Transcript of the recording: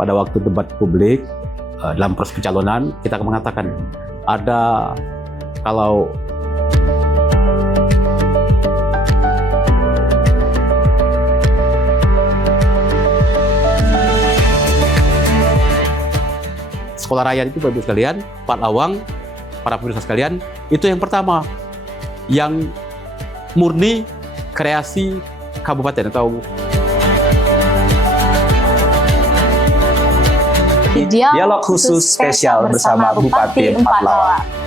pada waktu debat publik dalam proses pencalonan, kita akan mengatakan ada kalau sekolah rakyat itu, Bapak-Ibu sekalian, Pak Lawang, para pemirsa sekalian, itu yang pertama, yang murni kreasi kabupaten atau Dialog khusus spesial bersama Bupati Empat Lawa.